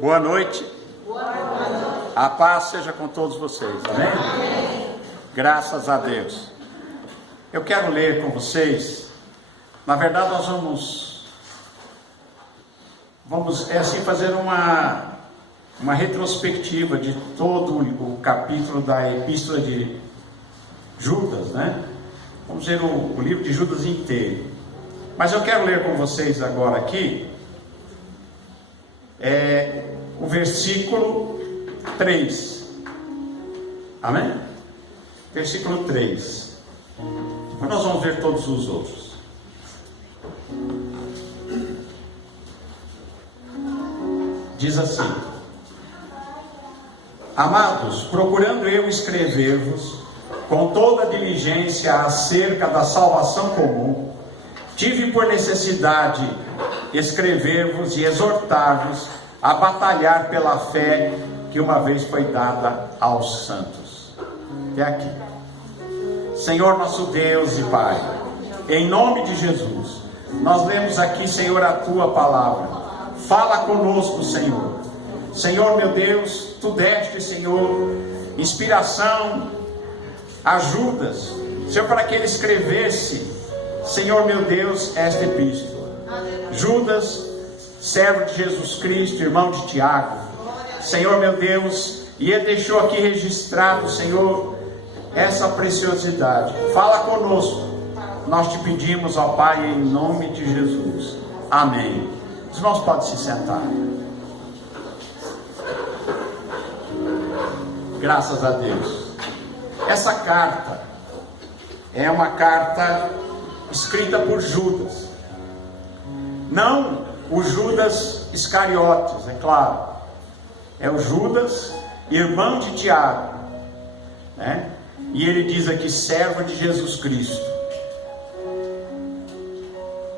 Boa noite. A paz seja com todos vocês. Amém? Graças a Deus. Eu quero ler com vocês. Na verdade, nós vamos fazer uma retrospectiva de todo o capítulo da Epístola de Judas, né? Vamos ver o livro de Judas inteiro. Mas eu quero ler com vocês agora aqui o versículo 3. Amém? Versículo 3. Mas nós vamos ver todos os outros. Diz assim: Amados, procurando eu escrever-vos com toda diligência acerca da salvação comum, tive por necessidade escrever-vos e exortar-vos a batalhar pela fé que uma vez foi dada aos santos. Até aqui. Senhor nosso Deus e Pai, em nome de Jesus, nós lemos aqui, Senhor, a Tua palavra. Fala conosco, Senhor. Senhor meu Deus, Tu deste, Senhor, inspiração a Judas, Senhor, para que ele escrevesse, Senhor meu Deus, esta epístola. Judas, servo de Jesus Cristo, irmão de Tiago, Senhor meu Deus, e ele deixou aqui registrado, Senhor, essa preciosidade. Fala conosco, nós te pedimos, ó Pai, em nome de Jesus. Amém. Os irmãos podem se sentar. Graças a Deus. Essa carta é uma carta escrita por Judas. Não o Judas Iscariotes, é claro. É o Judas, irmão de Tiago, né? E ele diz aqui, servo de Jesus Cristo.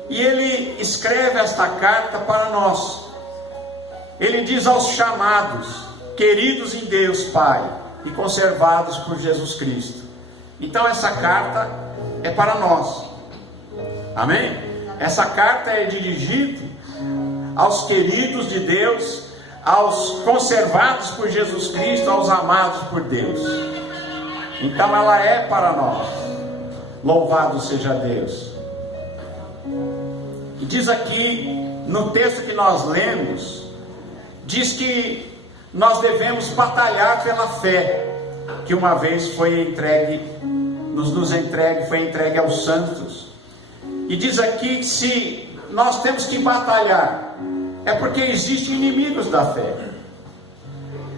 E ele escreve esta carta para nós. Ele diz aos chamados, queridos em Deus Pai, e conservados por Jesus Cristo. Então essa carta é para nós. Amém? Essa carta é dirigida aos queridos de Deus, aos conservados por Jesus Cristo, aos amados por Deus. Então ela é para nós. Louvado seja Deus. E diz aqui, no texto que nós lemos, diz que nós devemos batalhar pela fé, que uma vez foi entregue, foi entregue aos santos. E diz aqui que se nós temos que batalhar, é porque existem inimigos da fé.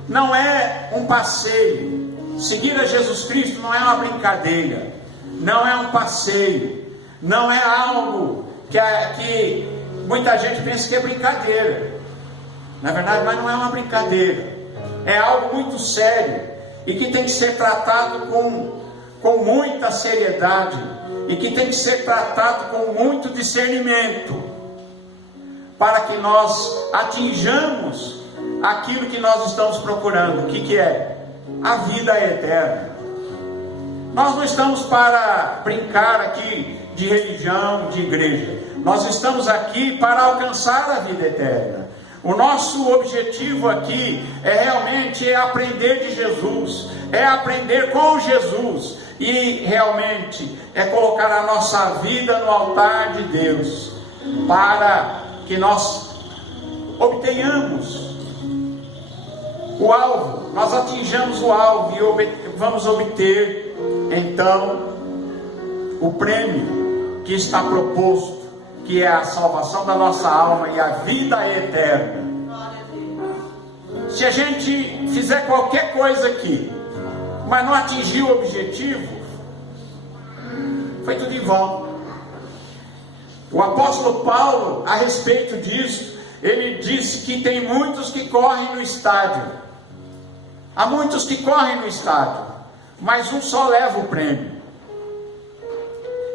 Não é um passeio. Seguir a Jesus Cristo não é uma brincadeira, não é um passeio, não é algo que muita gente pensa que é brincadeira. Na verdade, mas não é uma brincadeira, é algo muito sério e que tem que ser tratado com muita seriedade e que tem que ser tratado com muito discernimento, para que nós atinjamos aquilo que nós estamos procurando. O que é? A vida eterna. Nós não estamos para brincar aqui de religião, de igreja. Nós estamos aqui para alcançar a vida eterna. O nosso objetivo aqui realmente aprender de Jesus, é aprender com Jesus, e realmente é colocar a nossa vida no altar de Deus, para que nós obtenhamos o alvo, nós atinjamos o alvo e vamos obter então o prêmio que está proposto, que é a salvação da nossa alma e a vida eterna. Se a gente fizer qualquer coisa aqui, mas não atingir o objetivo, foi tudo em vão. O apóstolo Paulo, a respeito disso, ele disse que tem muitos que correm no estádio. Há muitos que correm no estádio, mas um só leva o prêmio.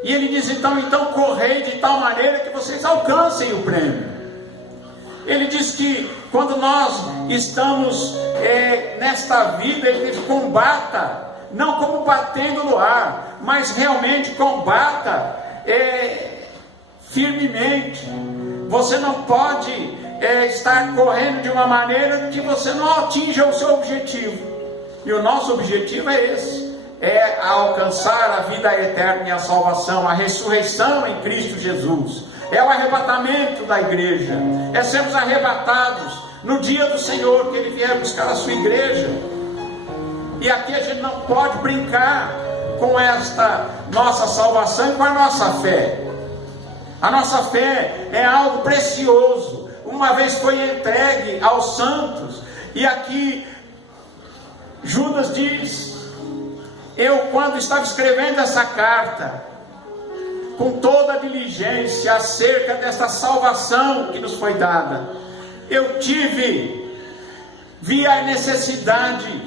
E ele diz, então correi de tal maneira que vocês alcancem o prêmio. Ele diz que quando nós estamos nesta vida, ele diz, combata, não como batendo no ar, mas realmente combata firmemente. Você não pode estar correndo de uma maneira que você não atinja o seu objetivo. E o nosso objetivo é esse: é alcançar a vida eterna e a salvação, a ressurreição em Cristo Jesus. É o arrebatamento da igreja, é sermos arrebatados no dia do Senhor, que Ele vier buscar a sua igreja. E aqui a gente não pode brincar com esta nossa salvação e com a nossa fé. A nossa fé é algo precioso, uma vez foi entregue aos santos. E aqui Judas diz: eu, quando estava escrevendo essa carta, com toda a diligência acerca desta salvação que nos foi dada, eu vi a necessidade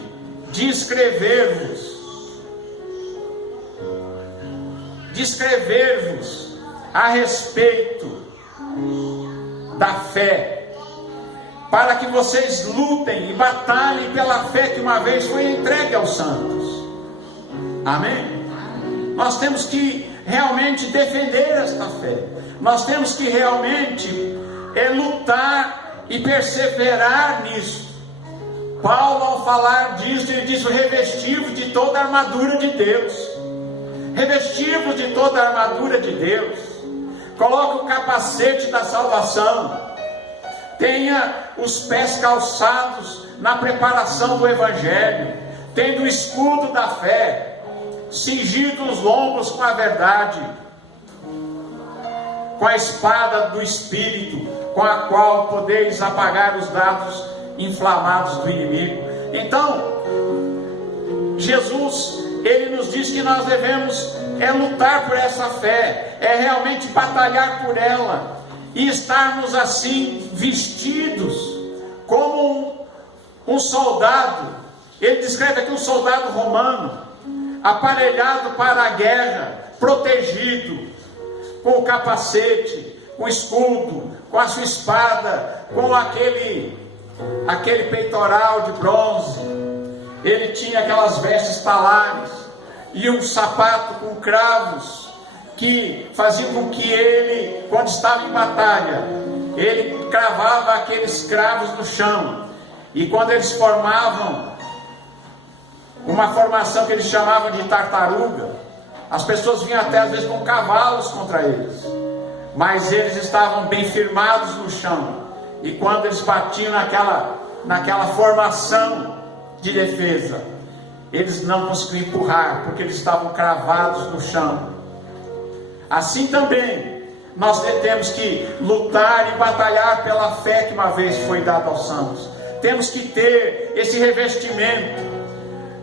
de escrever-vos a respeito da fé, para que vocês lutem e batalhem pela fé que uma vez foi entregue aos santos. Amém? Nós temos que realmente defender esta fé. Nós temos que realmente lutar e perseverar nisso. Paulo, ao falar disso, ele diz: revestivos de toda a armadura de Deus. Revestivos de toda a armadura de Deus. Coloque o capacete da salvação. Tenha os pés calçados na preparação do Evangelho. Tendo o escudo da fé, cingido os lombos com a verdade, com a espada do Espírito, com a qual podeis apagar os dardos inflamados do inimigo. Então, Jesus, Ele nos diz que nós devemos lutar por essa fé, realmente batalhar por ela, e estarmos assim vestidos como um soldado. Ele descreve aqui um soldado romano, aparelhado para a guerra, protegido, com o capacete, com o escudo, com a sua espada, com aquele peitoral de bronze. Ele tinha aquelas vestes talares e um sapato com cravos, que faziam com que ele, quando estava em batalha, ele cravava aqueles cravos no chão, e quando eles formavam uma formação que eles chamavam de tartaruga, as pessoas vinham até às vezes com cavalos contra eles, mas eles estavam bem firmados no chão, e quando eles batiam naquela formação de defesa, eles não conseguiam empurrar, porque eles estavam cravados no chão. Assim também nós temos que lutar e batalhar pela fé que uma vez foi dada aos santos. Temos que ter esse revestimento,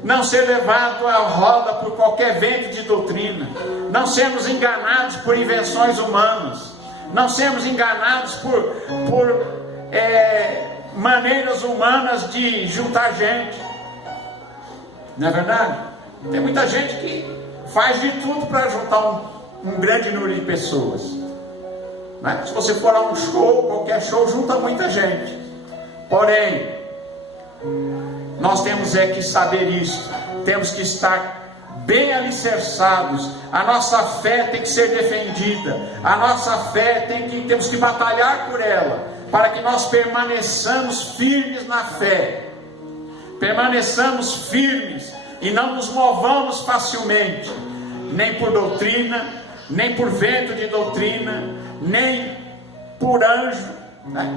não ser levado à roda por qualquer vento de doutrina, não sermos enganados por invenções humanas, não sermos enganados por maneiras humanas de juntar gente. Não é verdade? Tem muita gente que faz de tudo para juntar um grande número de pessoas. Mas se você for a um show, qualquer show junta muita gente. Porém, nós temos que saber isso. Temos que estar bem alicerçados. A nossa fé tem que ser defendida. A nossa fé temos que batalhar por ela, para que nós permaneçamos firmes na fé. Permaneçamos firmes e não nos movamos facilmente, nem por doutrina, nem por vento de doutrina, nem por anjo, né?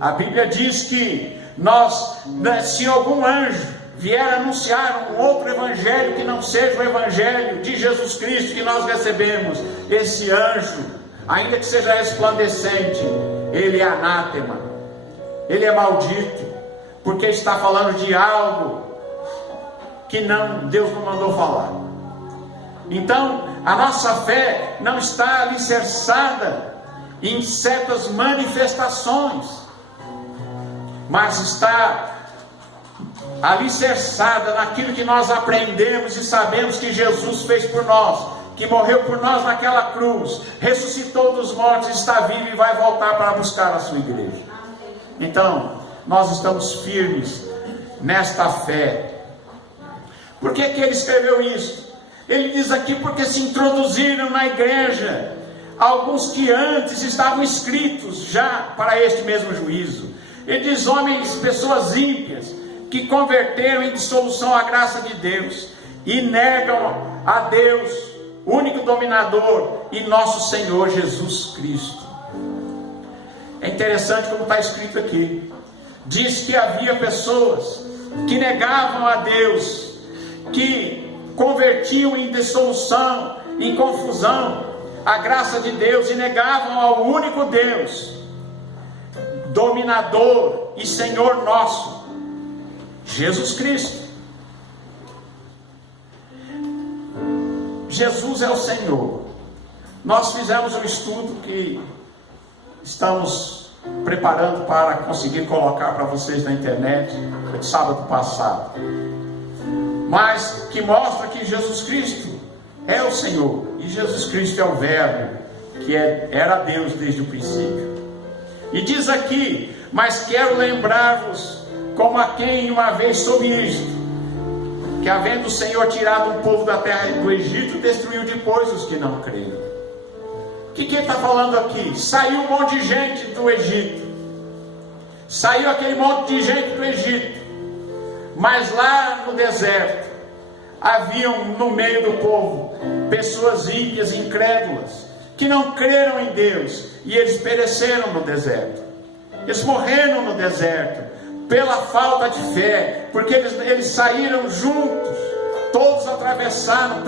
A Bíblia diz que se algum anjo vier anunciar um outro evangelho que não seja o evangelho de Jesus Cristo que nós recebemos, esse anjo, ainda que seja resplandecente, ele é anátema, ele é maldito, porque está falando de algo que Deus não mandou falar. Então, a nossa fé não está alicerçada em certas manifestações, mas está alicerçada naquilo que nós aprendemos e sabemos que Jesus fez por nós, que morreu por nós naquela cruz, ressuscitou dos mortos, está vivo e vai voltar para buscar a sua igreja. Então, nós estamos firmes nesta fé. Por que ele escreveu isso? Ele diz aqui: porque se introduziram na igreja alguns que antes estavam escritos já para este mesmo juízo. Ele diz: homens, pessoas ímpias, que converteram em dissolução a graça de Deus e negam a Deus, único dominador, e nosso Senhor Jesus Cristo. É interessante como está escrito aqui. Diz que havia pessoas que negavam a Deus, que convertiam em dissolução, em confusão, a graça de Deus, e negavam ao único Deus, dominador e Senhor nosso, Jesus Cristo. Jesus é o Senhor. Nós fizemos um estudo que estamos preparando para conseguir colocar para vocês na internet, foi de sábado passado, mas que mostra que Jesus Cristo é o Senhor, e Jesus Cristo é o Verbo, que era Deus desde o princípio. E diz aqui: mas quero lembrar-vos, como a quem uma vez soube isto, que havendo o Senhor tirado um povo da terra do Egito, destruiu depois os que não creram. O que ele está falando aqui? Saiu um monte de gente do Egito, saiu aquele monte de gente do Egito, mas lá no deserto haviam no meio do povo pessoas ímpias, incrédulas, que não creram em Deus, e eles pereceram no deserto. Eles morreram no deserto pela falta de fé, porque eles saíram juntos, todos atravessaram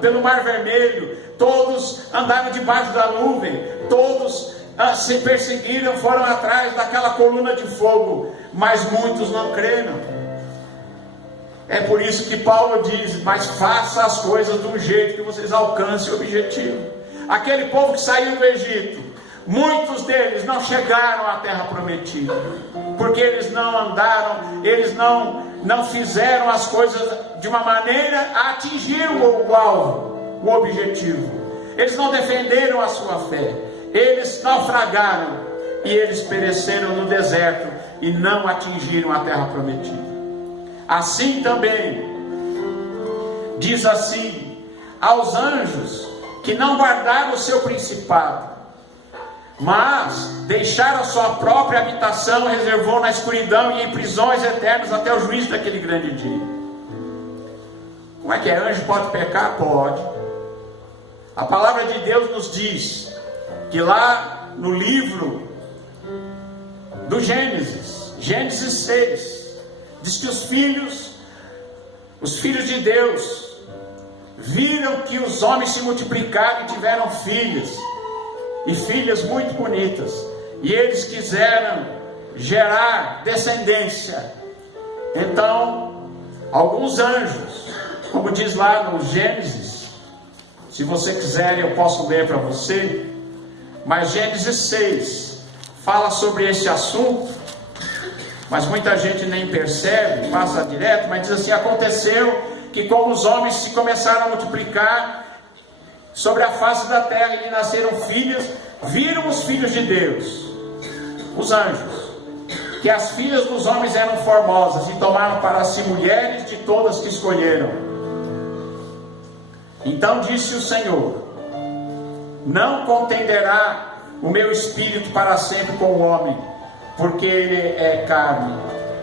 pelo Mar Vermelho, todos andaram debaixo da nuvem, todos se perseguiram, foram atrás daquela coluna de fogo, mas muitos não creram. É por isso que Paulo diz: mas faça as coisas de um jeito que vocês alcancem o objetivo. Aquele povo que saiu do Egito, muitos deles não chegaram à terra prometida, porque eles não andaram, eles não fizeram as coisas de uma maneira a atingir o alvo, o objetivo. Eles não defenderam a sua fé, eles naufragaram e eles pereceram no deserto e não atingiram a terra prometida. Assim também, diz assim, aos anjos que não guardaram o seu principado, mas deixaram a sua própria habitação, reservou na escuridão e em prisões eternas até o juízo daquele grande dia. Como é que é? Anjo pode pecar? Pode. A palavra de Deus nos diz que lá no livro do Gênesis 6, diz que os filhos de Deus viram que os homens se multiplicaram e tiveram filhos e filhas muito bonitas, e eles quiseram gerar descendência. Então alguns anjos, como diz lá no Gênesis, se você quiser eu posso ler para você, mas Gênesis 6 fala sobre esse assunto, mas muita gente nem percebe, passa direto, mas diz assim: aconteceu que como os homens se começaram a multiplicar sobre a face da terra e lhe nasceram filhas, viram os filhos de Deus, os anjos, que as filhas dos homens eram formosas, e tomaram para si mulheres de todas que escolheram. Então disse o Senhor: não contenderá o meu espírito para sempre com o homem, porque ele é carne,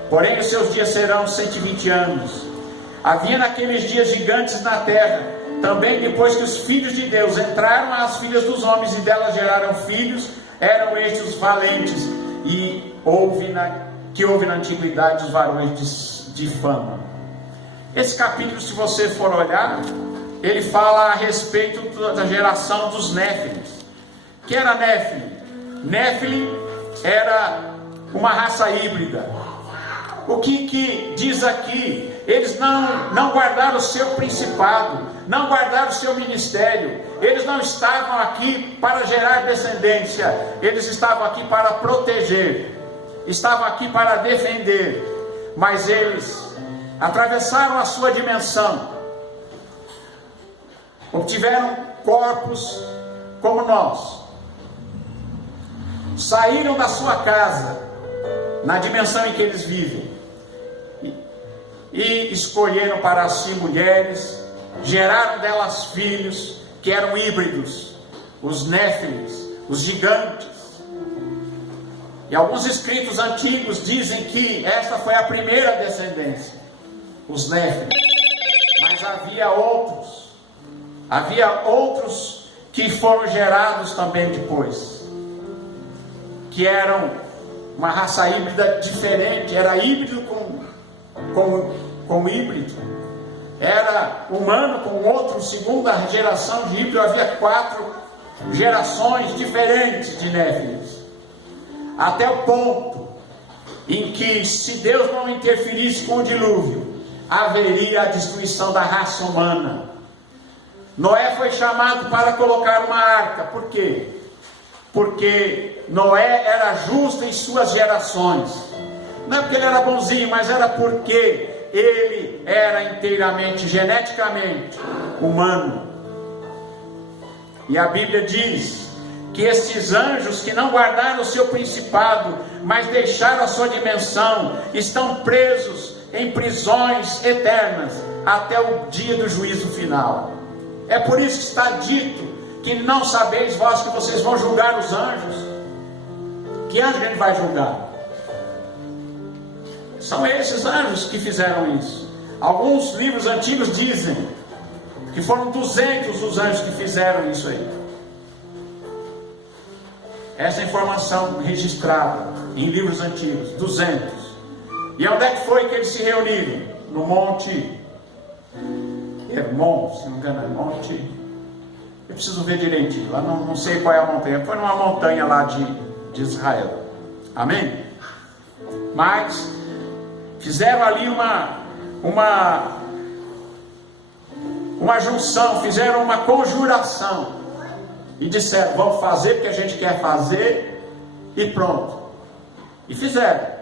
porém os seus dias serão 120 anos. Havia naqueles dias gigantes na terra, também depois que os filhos de Deus entraram às filhas dos homens e delas geraram filhos, eram estes os valentes, e houve na antiguidade os varões de fama. Esse capítulo, se você for olhar, ele fala a respeito da geração dos Néfilins. Que era Néfilim? Néfilim era uma raça híbrida. O que diz aqui? Eles não guardaram o seu principado, não guardaram o seu ministério. Eles não estavam aqui para gerar descendência, eles estavam aqui para proteger, estavam aqui para defender. Mas eles atravessaram a sua dimensão, obtiveram corpos como nós, saíram da sua casa, na dimensão em que eles vivem, e escolheram para si mulheres, geraram delas filhos que eram híbridos, os néfilis, os gigantes. E alguns escritos antigos dizem que esta foi a primeira descendência, os néfilis. Mas havia outros que foram gerados também depois, que eram uma raça híbrida diferente, era híbrido com híbrido, era humano com outro, segunda geração de híbrido. Havia 4 gerações diferentes de néfilis, até o ponto em que, se Deus não interferisse com o dilúvio, haveria a destruição da raça humana. Noé foi chamado para colocar uma arca. Por quê? Porque Noé era justo em suas gerações. Não é porque ele era bonzinho, mas era porque ele era inteiramente, geneticamente humano. E a Bíblia diz que estes anjos que não guardaram o seu principado, mas deixaram a sua dimensão, estão presos em prisões eternas até o dia do juízo final. É por isso que está dito que não sabeis vós que vocês vão julgar os anjos. Que anjo ele vai julgar? São esses anjos que fizeram isso. Alguns livros antigos dizem que foram 200 os anjos que fizeram isso aí. Essa informação registrada em livros antigos, 200. E onde é que foi que eles se reuniram? No Monte Hermon, se não me engano, é Monte... Eu preciso ver direitinho, lá não sei qual é a montanha. Foi numa montanha lá de Israel. Amém? Mas fizeram ali uma junção, fizeram uma conjuração e disseram: vamos fazer o que a gente quer fazer, e pronto. E fizeram.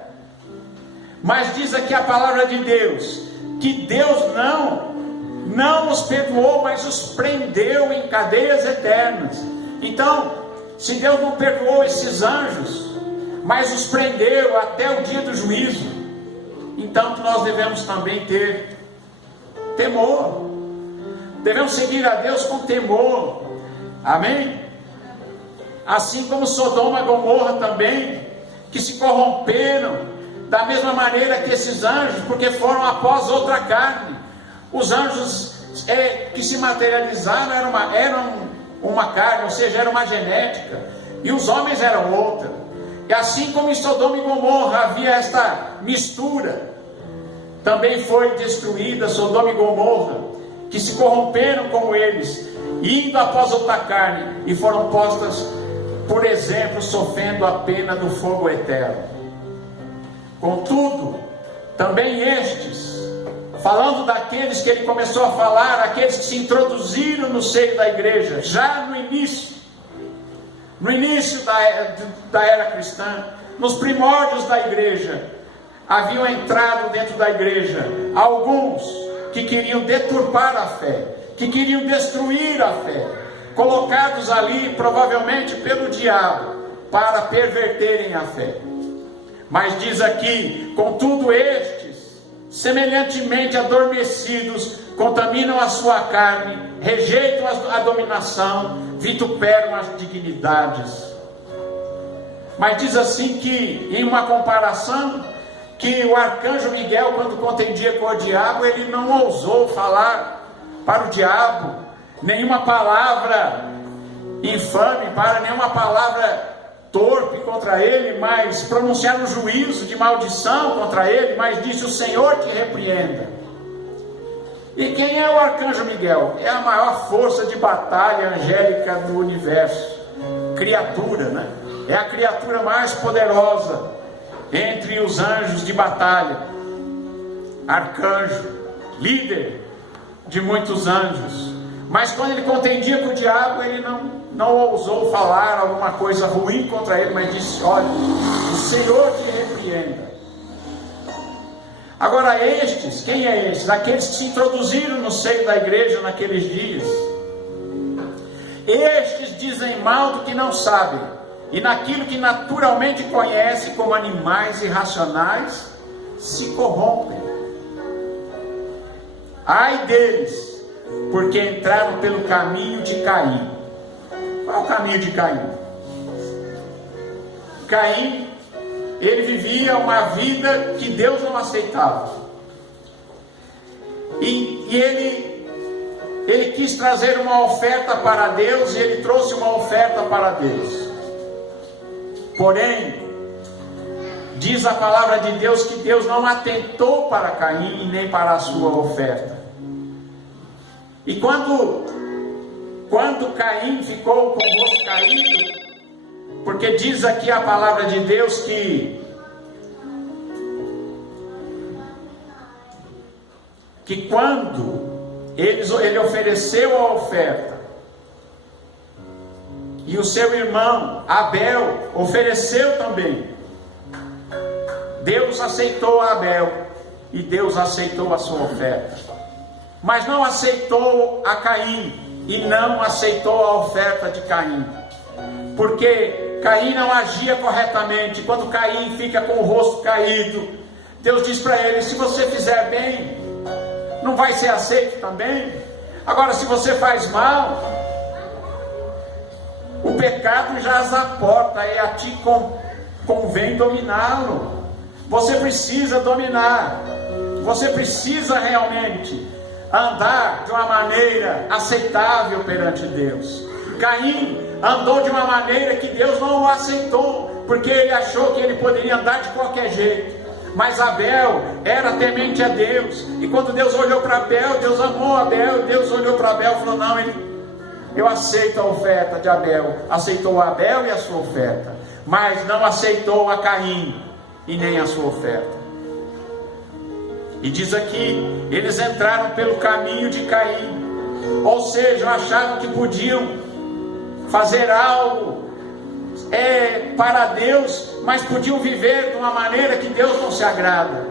Mas diz aqui a palavra de Deus que Deus não os perdoou, mas os prendeu em cadeias eternas. Então, se Deus não perdoou esses anjos, mas os prendeu até o dia do juízo, então nós devemos também ter temor. Devemos seguir a Deus com temor. Amém? Assim como Sodoma e Gomorra também, que se corromperam da mesma maneira que esses anjos, porque foram após outra carne. Os anjos que se materializaram eram uma carne, ou seja, era uma genética, e os homens eram outra. E assim como em Sodoma e Gomorra havia esta mistura, também foi destruída Sodoma e Gomorra, que se corromperam como eles, indo após outra carne, e foram postas, por exemplo, sofrendo a pena do fogo eterno. Contudo, também estes, falando daqueles que ele começou a falar, aqueles que se introduziram no seio da igreja, já no início da era cristã, nos primórdios da igreja, haviam entrado dentro da igreja alguns que queriam deturpar a fé, que queriam destruir a fé, colocados ali provavelmente pelo diabo, para perverterem a fé. Mas diz aqui: contudo estes, semelhantemente adormecidos, contaminam a sua carne, rejeitam a dominação, vituperam as dignidades. Mas diz assim que, em uma comparação, que o arcanjo Miguel, quando contendia com o diabo, ele não ousou falar para o diabo nenhuma palavra infame, para nenhuma palavra torpe contra ele, mas pronunciar um juízo de maldição contra ele, mas disse: o Senhor te repreenda. E quem é o arcanjo Miguel? É a maior força de batalha angélica do universo, criatura, né? É a criatura mais poderosa entre os anjos de batalha, arcanjo, líder de muitos anjos. Mas quando ele contendia com o diabo, ele não ousou falar alguma coisa ruim contra ele, mas disse: olha, o Senhor te repreenda. Agora estes, quem é estes? Aqueles que se introduziram no seio da igreja naqueles dias. Estes dizem mal do que não sabem, e naquilo que naturalmente conhecem como animais irracionais, se corrompem. Ai deles, porque entraram pelo caminho de Caim. Qual Qual é o caminho de Caim? Caim, ele vivia uma vida que Deus não aceitava. E ele quis trazer uma oferta para Deus, e ele trouxe uma oferta para Deus. Porém, diz a palavra de Deus que Deus não atentou para Caim e nem para a sua oferta. E quando Caim ficou com o rosto caído, porque diz aqui a palavra de Deus que quando ele ofereceu a oferta, e o seu irmão Abel ofereceu também, Deus aceitou a Abel e Deus aceitou a sua oferta, mas não aceitou a Caim e não aceitou a oferta de Caim, porque Caim não agia corretamente. Quando Caim fica com o rosto caído, Deus diz para ele: se você fizer bem, não vai ser aceito também. Agora, se você faz mal, o pecado jaz à porta, e a ti convém dominá-lo. Você precisa dominar, você precisa realmente andar de uma maneira aceitável perante Deus. Caim andou de uma maneira que Deus não o aceitou, porque ele achou que ele poderia andar de qualquer jeito. Mas Abel era temente a Deus, e quando Deus olhou para Abel, Deus amou Abel, e Deus olhou para Abel e falou: não, eu aceito a oferta de Abel. Aceitou Abel e a sua oferta, mas não aceitou a Caim e nem a sua oferta. E diz aqui, eles entraram pelo caminho de Caim, ou seja, achavam que podiam fazer algo para Deus, mas podiam viver de uma maneira que Deus não se agrada,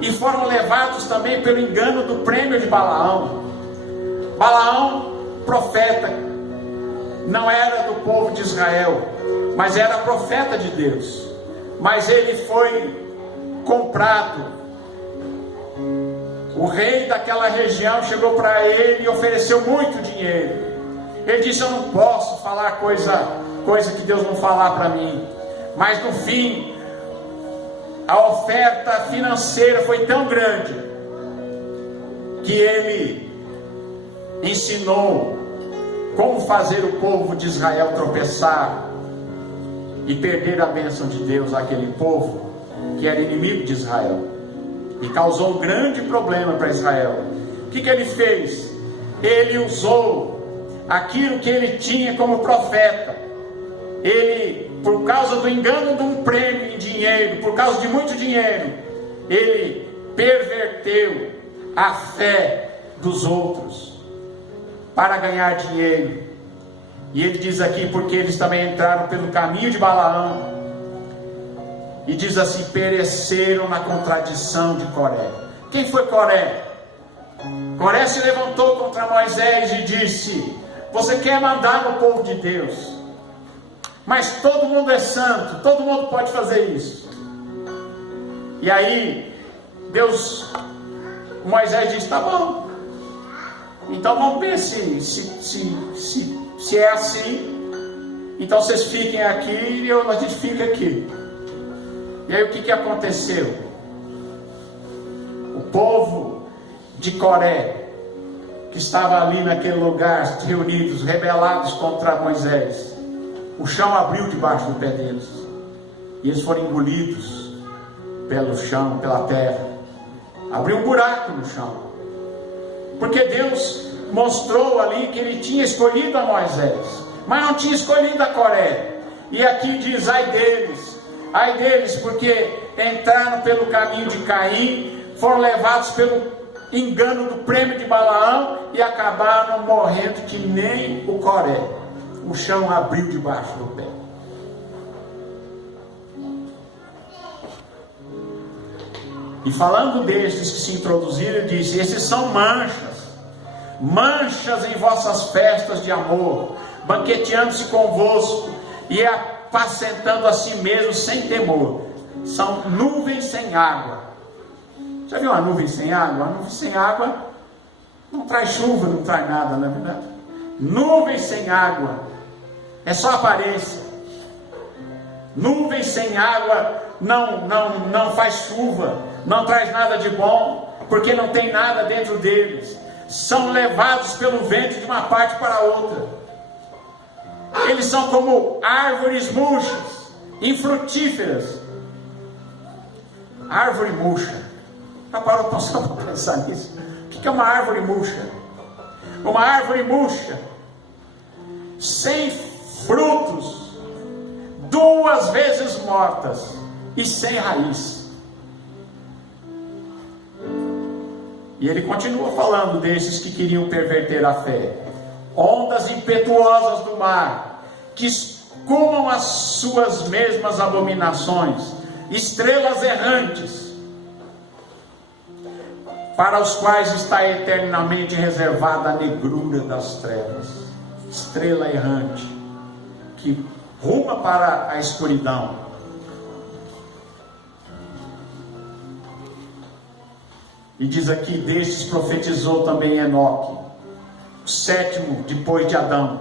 e foram levados também pelo engano do prêmio de Balaão. Balaão, profeta, não era do povo de Israel, mas era profeta de Deus, mas ele foi comprado. O rei daquela região chegou para ele e ofereceu muito dinheiro. Ele disse: eu não posso falar coisa que Deus não falar para mim. Mas no fim, a oferta financeira foi tão grande que ele ensinou como fazer o povo de Israel tropeçar e perder a bênção de Deus àquele povo que era inimigo de Israel, e causou um grande problema para Israel. O que ele fez? Ele usou aquilo que ele tinha como profeta. Ele, por causa do engano de um prêmio em dinheiro, por causa de muito dinheiro, ele perverteu a fé dos outros para ganhar dinheiro. E ele diz aqui, porque eles também entraram pelo caminho de Balaão, e diz assim: pereceram na contradição de Coré. Quem foi Coré? Coré se levantou contra Moisés e disse: você quer mandar no povo de Deus, mas todo mundo é santo, todo mundo pode fazer isso. E aí Moisés disse: tá bom, então vamos ver se é assim. Então vocês fiquem aqui e a gente fica aqui. E aí o que aconteceu? O povo de Coré, que estava ali naquele lugar, reunidos, rebelados contra Moisés, o chão abriu debaixo do pé deles, e eles foram engolidos pelo chão, pela terra. Abriu um buraco no chão, porque Deus mostrou ali que ele tinha escolhido a Moisés, mas não tinha escolhido a Coré. E aqui diz: ai deles, porque entraram pelo caminho de Caim, foram levados pelo engano do prêmio de Balaão e acabaram morrendo que nem o Coré. O chão abriu debaixo do pé. E falando destes que se introduziram, ele disse: esses são manchas em vossas festas de amor, banqueteando-se convosco e apacentando a si mesmo sem temor. São nuvens sem água. Já viu uma nuvem sem água? Uma nuvem sem água não traz chuva, não traz nada, não é verdade? Nuvens sem água, é só aparência. Nuvens sem água não faz chuva, não traz nada de bom, porque não tem nada dentro deles. São levados pelo vento de uma parte para outra. Eles são como árvores murchas, infrutíferas. Árvore murcha. Já parou para pensar nisso? O que é uma árvore murcha? Uma árvore murcha, sem frutos, 2 vezes mortas e sem raiz. E ele continua falando desses que queriam perverter a fé. Ondas impetuosas do mar, que escumam as suas mesmas abominações, estrelas errantes, para os quais está eternamente reservada a negrura das trevas. Estrela errante, que ruma para a escuridão. E diz aqui, destes profetizou também Enoque, o 7º depois de Adão,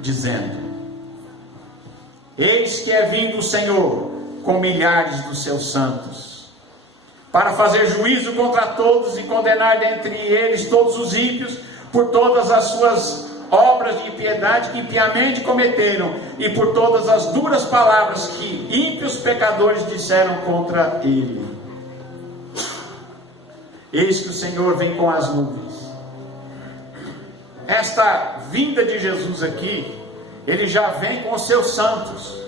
dizendo: eis que é vindo o Senhor com milhares dos seus santos, para fazer juízo contra todos e condenar dentre eles todos os ímpios por todas as suas obras de impiedade que impiamente cometeram e por todas as duras palavras que ímpios pecadores disseram contra ele. Eis que o Senhor vem com as nuvens. Esta vinda de Jesus aqui, ele já vem com os seus santos.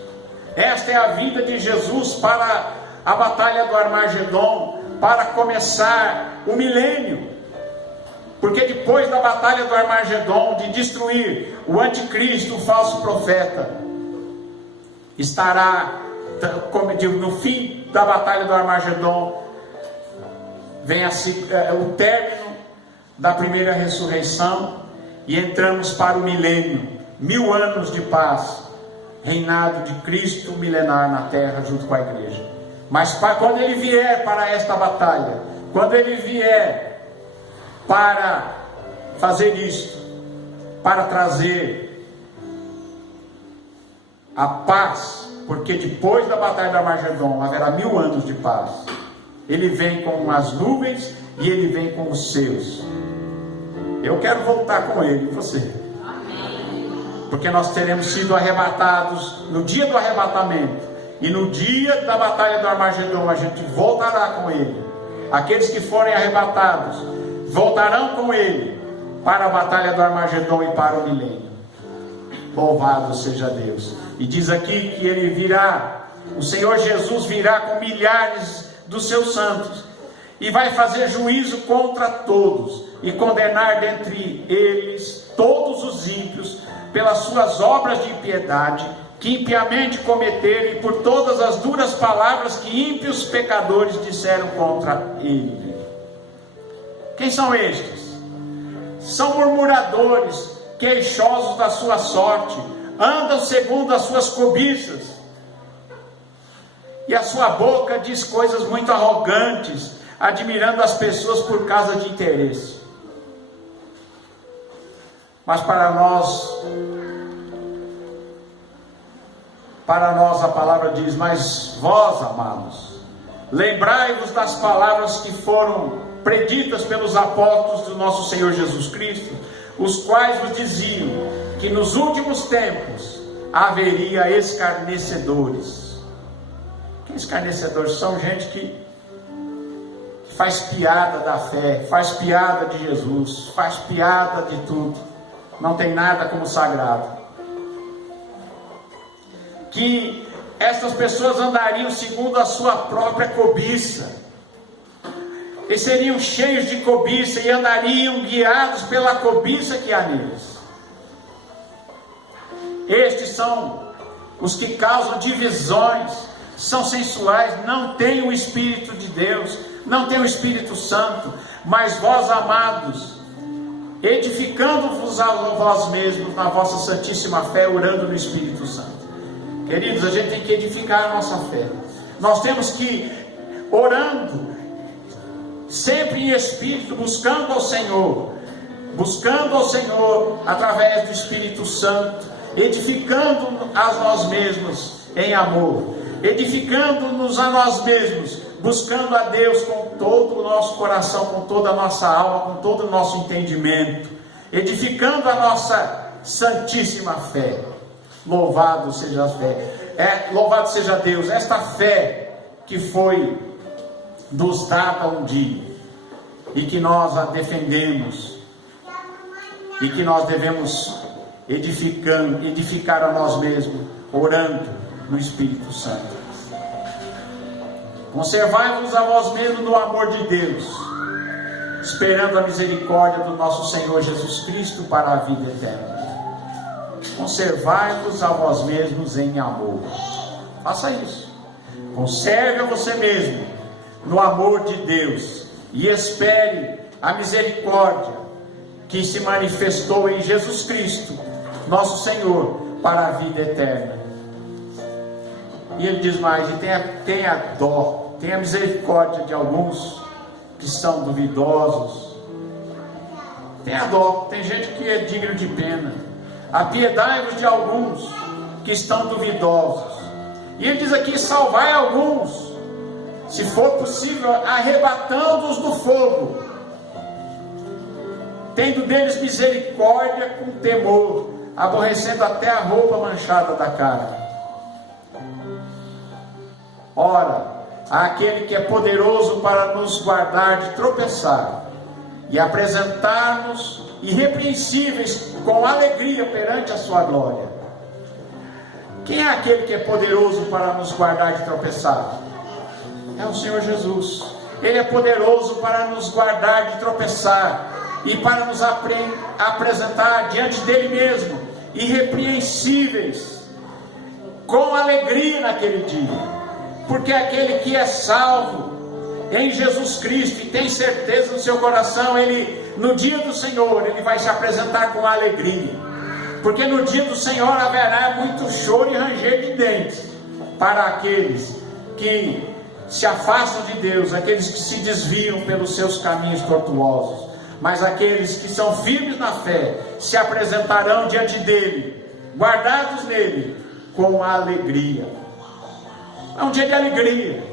Esta é a vinda de Jesus para a batalha do Armagedon, para começar o milênio. Porque depois da batalha do Armagedon, de destruir o anticristo, o falso profeta, estará, como digo, no fim da batalha do Armagedon, vem o término da primeira ressurreição, e entramos para o milênio, 1000 anos de paz, reinado de Cristo milenar na terra junto com a igreja. Mas quando ele vier para esta batalha, quando ele vier para fazer isto, para trazer a paz, porque depois da batalha de Armagedon haverá 1000 anos de paz. Ele vem com as nuvens e ele vem com os seus. Eu quero voltar com ele, e você? Amém. Porque nós teremos sido arrebatados no dia do arrebatamento, e no dia da batalha do Armagedon a gente voltará com ele. Aqueles que forem arrebatados voltarão com ele para a batalha do Armagedon e para o milênio. Louvado seja Deus. E diz aqui que ele virá, o Senhor Jesus virá com milhares dos seus santos, e vai fazer juízo contra todos, e condenar dentre eles todos os ímpios, pelas suas obras de impiedade, que impiamente cometeram, e por todas as duras palavras que ímpios pecadores disseram contra ele. Quem são estes? São murmuradores, queixosos da sua sorte, andam segundo as suas cobiças, e a sua boca diz coisas muito arrogantes, admirando as pessoas por causa de interesse. Mas para nós a palavra diz: mas vós, amados, lembrai-vos das palavras que foram preditas pelos apóstolos do nosso Senhor Jesus Cristo, os quais vos diziam que nos últimos tempos haveria escarnecedores. Que escarnecedores? São gente que faz piada da fé, faz piada de Jesus, faz piada de tudo, não tem nada como sagrado. Que essas pessoas andariam segundo a sua própria cobiça, e seriam cheios de cobiça, e andariam guiados pela cobiça que há neles. Estes são os que causam divisões, são sensuais, não têm o Espírito de Deus, não têm o Espírito Santo. Mas vós, amados, edificando-vos a vós mesmos na vossa santíssima fé, orando no Espírito Santo. Queridos, a gente tem que edificar a nossa fé. Nós temos que ir orando, sempre em Espírito, buscando ao Senhor através do Espírito Santo, edificando a nós mesmos em amor, edificando-nos a nós mesmos, buscando a Deus com todo o nosso coração, com toda a nossa alma, com todo o nosso entendimento, edificando a nossa santíssima fé. Louvado seja a fé, louvado seja Deus, esta fé que foi nos dada um dia, e que nós a defendemos, e que nós devemos edificar a nós mesmos, orando no Espírito Santo. Conservai-vos a vós mesmos no amor de Deus, esperando a misericórdia do nosso Senhor Jesus Cristo para a vida eterna. Conservai-vos a vós mesmos em amor. Faça isso. Conserve a você mesmo no amor de Deus e espere a misericórdia que se manifestou em Jesus Cristo, nosso Senhor, para a vida eterna. E ele diz mais: e tenha dó, tenha misericórdia de alguns que são duvidosos. Tenha dó, tem gente que é digno de pena. Apiedai-vos de alguns que estão duvidosos. E ele diz aqui: salvai alguns, se for possível, arrebatando-os do fogo, tendo deles misericórdia com temor, aborrecendo até a roupa manchada da cara. Ora, aquele que é poderoso para nos guardar de tropeçar e apresentar-nos irrepreensíveis com alegria perante a sua glória. Quem é aquele que é poderoso para nos guardar de tropeçar? É o Senhor Jesus. Ele é poderoso para nos guardar de tropeçar e para nos apresentar diante dele mesmo irrepreensíveis com alegria naquele dia. Porque aquele que é salvo em Jesus Cristo e tem certeza no seu coração, no dia do Senhor, ele vai se apresentar com alegria. Porque no dia do Senhor haverá muito choro e ranger de dentes para aqueles que se afastam de Deus, aqueles que se desviam pelos seus caminhos tortuosos. Mas aqueles que são firmes na fé se apresentarão diante dele, guardados nele, com alegria. É um dia de alegria.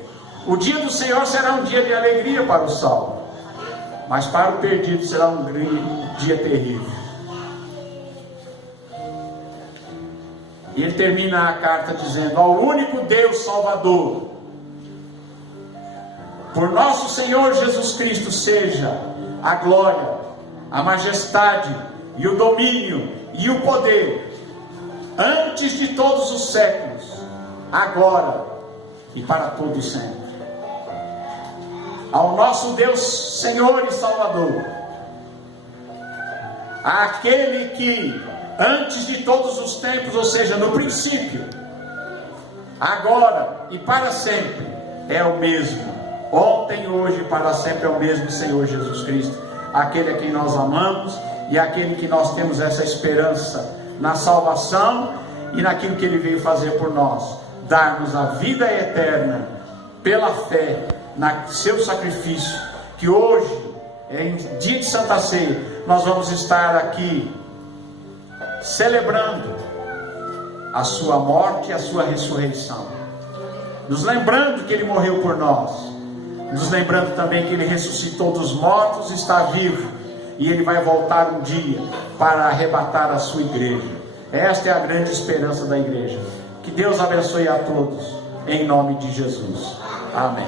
O dia do Senhor será um dia de alegria para o salvo, mas para o perdido será um dia terrível. E ele termina a carta dizendo: ao único Deus Salvador, por nosso Senhor Jesus Cristo, seja a glória, a majestade e o domínio e o poder, antes de todos os séculos, agora e para todo sempre. Ao nosso Deus, Senhor e Salvador, aquele que antes de todos os tempos, ou seja, no princípio, agora e para sempre, é o mesmo. Ontem, hoje e para sempre é o mesmo Senhor Jesus Cristo, aquele a quem nós amamos e aquele que nós temos essa esperança na salvação e naquilo que Ele veio fazer por nós, dar-nos a vida eterna pela fé no seu sacrifício, que hoje, em dia de Santa Ceia, nós vamos estar aqui celebrando a sua morte e a sua ressurreição, nos lembrando que Ele morreu por nós, nos lembrando também que Ele ressuscitou dos mortos, está vivo, e Ele vai voltar um dia para arrebatar a sua igreja. Esta é a grande esperança da igreja. Que Deus abençoe a todos, em nome de Jesus. Amém.